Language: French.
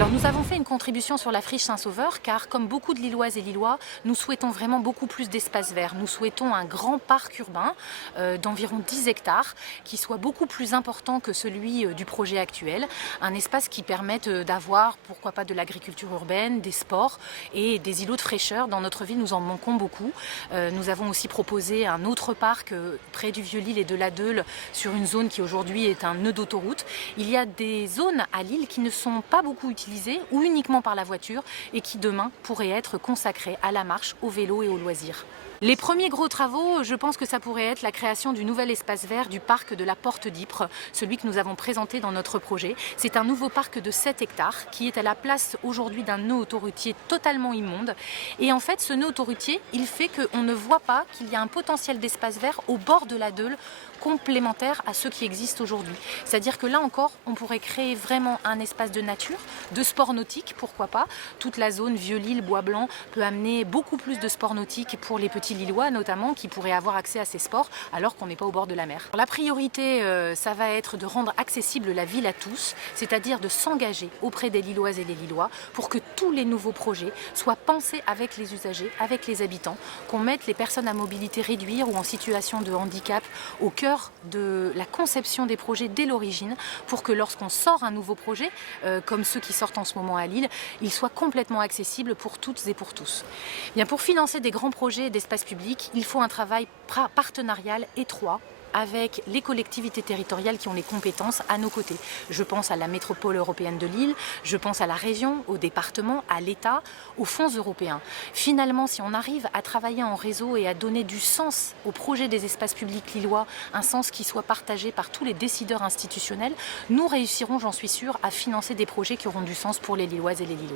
Alors nous avons fait une contribution sur la friche Saint-Sauveur car comme beaucoup de Lilloises et Lillois, nous souhaitons vraiment beaucoup plus d'espace vert. Nous souhaitons un grand parc urbain d'environ 10 hectares qui soit beaucoup plus important que celui du projet actuel. Un espace qui permette d'avoir, pourquoi pas, de l'agriculture urbaine, des sports et des îlots de fraîcheur. Dans notre ville, nous en manquons beaucoup. Nous avons aussi proposé un autre parc près du Vieux-Lille et de la Deule sur une zone qui aujourd'hui est un nœud d'autoroute. Il y a des zones à Lille qui ne sont pas beaucoup utilisées ou uniquement par la voiture et qui demain pourraient être consacrés à la marche, au vélo et au loisir. Les premiers gros travaux, je pense que ça pourrait être la création du nouvel espace vert du parc de la Porte d'Ypres, celui que nous avons présenté dans notre projet. C'est un nouveau parc de 7 hectares qui est à la place aujourd'hui d'un nœud autoroutier totalement immonde. Et en fait, ce nœud autoroutier, il fait qu'on ne voit pas qu'il y a un potentiel d'espace vert au bord de la Deule complémentaire à ceux qui existent aujourd'hui. C'est-à-dire que là encore, on pourrait créer vraiment un espace de nature, de sport nautique, pourquoi pas. Toute la zone Vieux-Lille, Bois-Blanc peut amener beaucoup plus de sport nautique pour les petits Lillois notamment qui pourraient avoir accès à ces sports alors qu'on n'est pas au bord de la mer. La priorité, ça va être de rendre accessible la ville à tous, c'est-à-dire de s'engager auprès des Lilloises et des Lillois pour que tous les nouveaux projets soient pensés avec les usagers, avec les habitants, qu'on mette les personnes à mobilité réduite ou en situation de handicap au cœur de la conception des projets dès l'origine pour que lorsqu'on sort un nouveau projet, comme ceux qui sortent en ce moment à Lille, il soit complètement accessible pour toutes et pour tous. Bien, pour financer des grands projets d'espace public, il faut un travail partenarial étroit avec les collectivités territoriales qui ont les compétences à nos côtés. Je pense à la métropole européenne de Lille, je pense à la région, au département, à l'État, aux fonds européens. Finalement, si on arrive à travailler en réseau et à donner du sens au projet des espaces publics lillois, un sens qui soit partagé par tous les décideurs institutionnels, nous réussirons, j'en suis sûre, à financer des projets qui auront du sens pour les Lilloises et les Lillois.